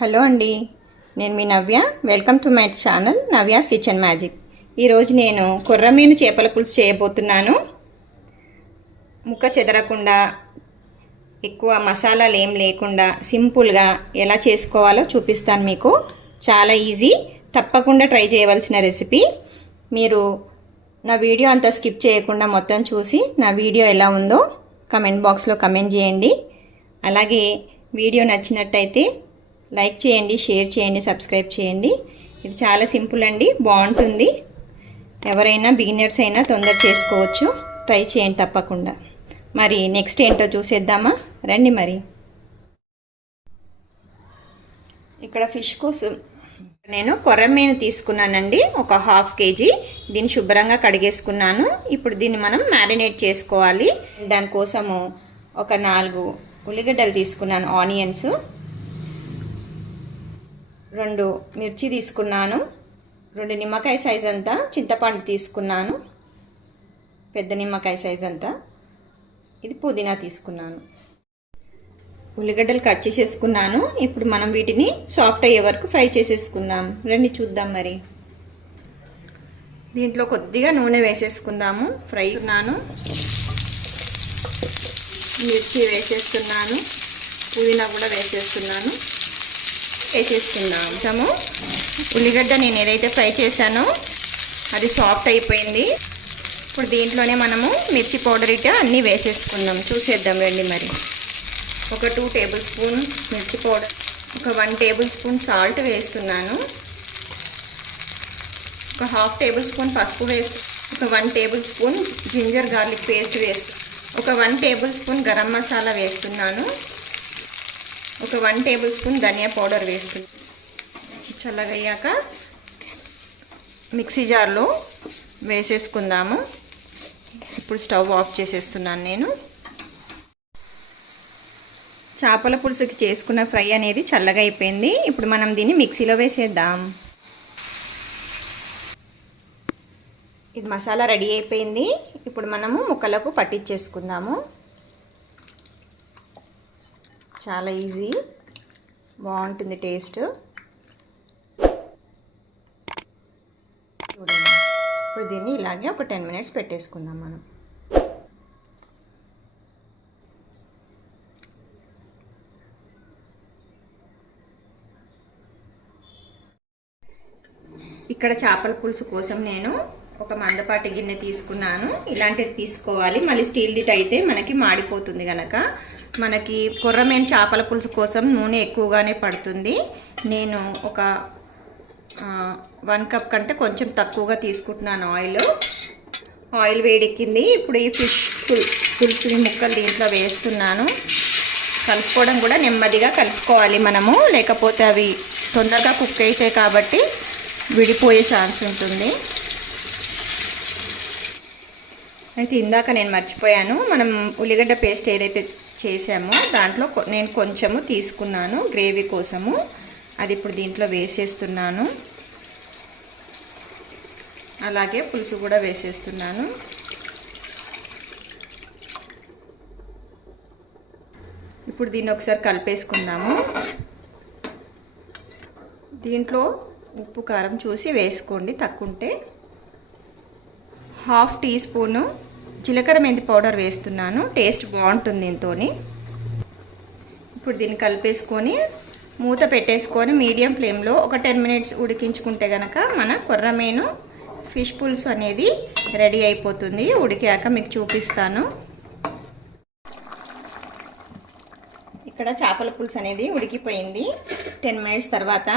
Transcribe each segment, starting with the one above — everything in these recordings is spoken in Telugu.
హలో అండి, నేను మీ Navya. Welcome to my channel Navya's kitchen magic. ఈరోజు నేను కొర్రమీను చేపల పులుసు చేయబోతున్నాను. ముక్క చెదరకుండా, ఎక్కువ మసాలాలు ఏం లేకుండా సింపుల్గా ఎలా చేసుకోవాలో చూపిస్తాను మీకు. చాలా ఈజీ, తప్పకుండా ట్రై చేయవలసిన రెసిపీ. మీరు నా వీడియో అంతా స్కిప్ చేయకుండా మొత్తం చూసి నా వీడియో ఎలా ఉందో కమెంట్ బాక్స్లో కమెంట్ చేయండి. అలాగే వీడియో నచ్చినట్టయితే లైక్ చేయండి, షేర్ చేయండి, సబ్స్క్రైబ్ చేయండి. ఇది చాలా సింపుల్ అండి, బాగుంటుంది. ఎవరైనా బిగినర్స్ అయినా తొందర చేసుకోవచ్చు. ట్రై చేయండి తప్పకుండా. మరి నెక్స్ట్ ఏంటో చూసేద్దామా, రండి. మరి ఇక్కడ ఫిష్ కోసం నేను కొర్రమీను తీసుకున్నానండి, ఒక ½ కేజీ. దీన్ని శుభ్రంగా కడిగేసుకున్నాను. ఇప్పుడు దీన్ని మనం మ్యారినేట్ చేసుకోవాలి. దానికోసము ఒక 4 ఉల్లిగడ్డలు తీసుకున్నాను, ఆనియన్స్. 2 మిర్చి తీసుకున్నాను. 2 నిమ్మకాయ సైజ్ అంతా చింతపండు తీసుకున్నాను, పెద్ద నిమ్మకాయ సైజ్ అంతా. ఇది పుదీనా తీసుకున్నాను. ఉల్లిగడ్డలు కట్ చేసేసుకున్నాను. ఇప్పుడు మనం వీటిని సాఫ్ట్ అయ్యే వరకు ఫ్రై చేసేసుకుందాం. రండి చూద్దాం. మరి దీంట్లో కొద్దిగా నూనె వేసేసుకుందాము. ఫ్రై ఉన్నాను, మిర్చి వేసేస్తున్నాను, పుదీనా కూడా వేసేస్తున్నాను. వేసేసుకుందాము. ఉల్లిగడ్డ నేను ఏదైతే ఫ్రై చేశానో అది సాఫ్ట్ అయిపోయింది. ఇప్పుడు దీంట్లోనే మనము మిర్చి పౌడర్ ఇట్లా అన్నీ వేసేసుకుందాం. చూసేద్దాం రండి. మరి ఒక 2 టేబుల్ స్పూన్ మిర్చి పౌడర్, ఒక 1 టేబుల్ స్పూన్ సాల్ట్ వేస్తున్నాను, ఒక ½ టేబుల్ స్పూన్ పసుపు వేస్తూ, ఒక 1 tablespoon ginger garlic paste వేస్తూ, ఒక 1 టేబుల్ స్పూన్ గరం మసాలా వేస్తున్నాను, ఒక 1 టేబుల్ స్పూన్ ధనియా పౌడర్ వేస్తుంది. చల్లగయ్యాక మిక్సీ జార్లో వేసేసుకుందాము. ఇప్పుడు స్టవ్ ఆఫ్ చేసేస్తున్నాను నేను. చేపల పులుసుకి చేసుకున్న ఫ్రై అనేది చల్లగా అయిపోయింది. ఇప్పుడు మనం దీన్ని మిక్సీలో వేసేద్దాం. ఇది మసాలా రెడీ అయిపోయింది. ఇప్పుడు మనము ముక్కలకు పట్టించేసుకుందాము. చాలా ఈజీ, బాగుంటుంది టేస్ట్. చూడండి. ఇప్పుడు దీన్ని ఇలాగే ఒక 10 మినిట్స్ పెట్టేసుకుందాం మనం. ఇక్కడ చేపల పులుసు కోసం నేను ఒక మందపాటి గిన్నె తీసుకున్నాను. ఇలాంటిది తీసుకోవాలి. మళ్ళీ స్టీల్ది అయితే మనకి మాడిపోతుంది కనుక. మనకి కొర్రమీను చేపల పులుసు కోసం నూనె ఎక్కువగానే పడుతుంది. నేను ఒక 1 కప్ కంటే కొంచెం తక్కువగా తీసుకుంటున్నాను ఆయిల్ వేడెక్కింది. ఇప్పుడు ఈ ఫిష్ పులుసుని ముక్కలు దీంట్లో వేస్తున్నాను. కలుపుకోవడం కూడా నెమ్మదిగా కలుపుకోవాలి మనము, లేకపోతే అవి తొందరగా కుక్ అవుతాయి కాబట్టి విడిపోయే ఛాన్స్ ఉంటుంది. అయితే ఇందాక నేను మర్చిపోయాను, మనం ఉల్లిగడ్డ పేస్ట్ ఏదైతే చేసామో దాంట్లో నేను కొంచెము తీసుకున్నాను గ్రేవీ కోసము. అది ఇప్పుడు దీంట్లో వేసేస్తున్నాను. అలాగే పులుసు కూడా వేసేస్తున్నాను. ఇప్పుడు దీన్ని ఒకసారి కలిపేసుకుందాము. దీంట్లో ఉప్పు కారం చూసి వేసుకోండి, తక్కువంటే. ½ టీ స్పూను జీలకర్ర మెంతి పౌడర్ వేస్తున్నాను, టేస్ట్ బాగుంటుంది దీంతో. ఇప్పుడు దీన్ని కలిపేసుకొని మూత పెట్టేసుకొని మీడియం ఫ్లేమ్లో ఒక 10 మినిట్స్ ఉడికించుకుంటే కనుక మన కొర్రమీను ఫిష్ పులుసు అనేది రెడీ అయిపోతుంది. ఉడికాక మీకు చూపిస్తాను. ఇక్కడ చేపల పులుసు అనేది ఉడికిపోయింది. 10 మినిట్స్ తర్వాత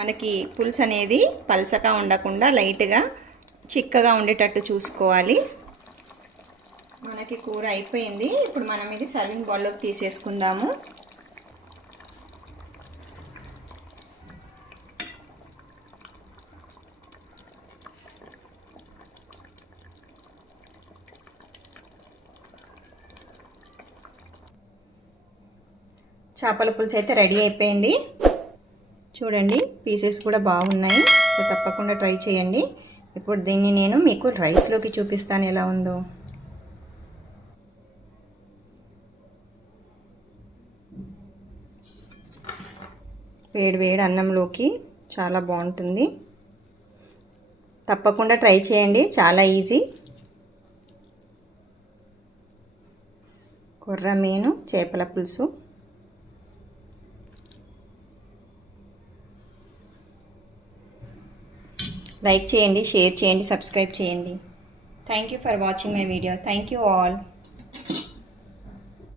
మనకి పులుసు అనేది పల్చగా ఉండకుండా లైట్గా చిక్కగా ఉండేటట్టు చూసుకోవాలి. మనకి కూర అయిపోయింది. ఇప్పుడు మనం ఇది సర్వింగ్ బౌల్లోకి తీసేసుకుందాము. చేపల పులుసు అయితే రెడీ అయిపోయింది. చూడండి, పీసెస్ కూడా బాగున్నాయి. సో తప్పకుండా ట్రై చేయండి. ఇప్పుడు దీన్ని నేను మీకు రైస్లోకి చూపిస్తాను ఎలా ఉందో. వేడి వేడి అన్నంలోకి చాలా బాగుంటుంది. తప్పకుండా ట్రై చేయండి, చాలా ఈజీ. కొర్రమీను చేపల పులుసు. లైక్ చేయండి, షేర్ చేయండి, సబ్స్క్రైబ్ చేయండి. Thank you for watching my video. Thank you all.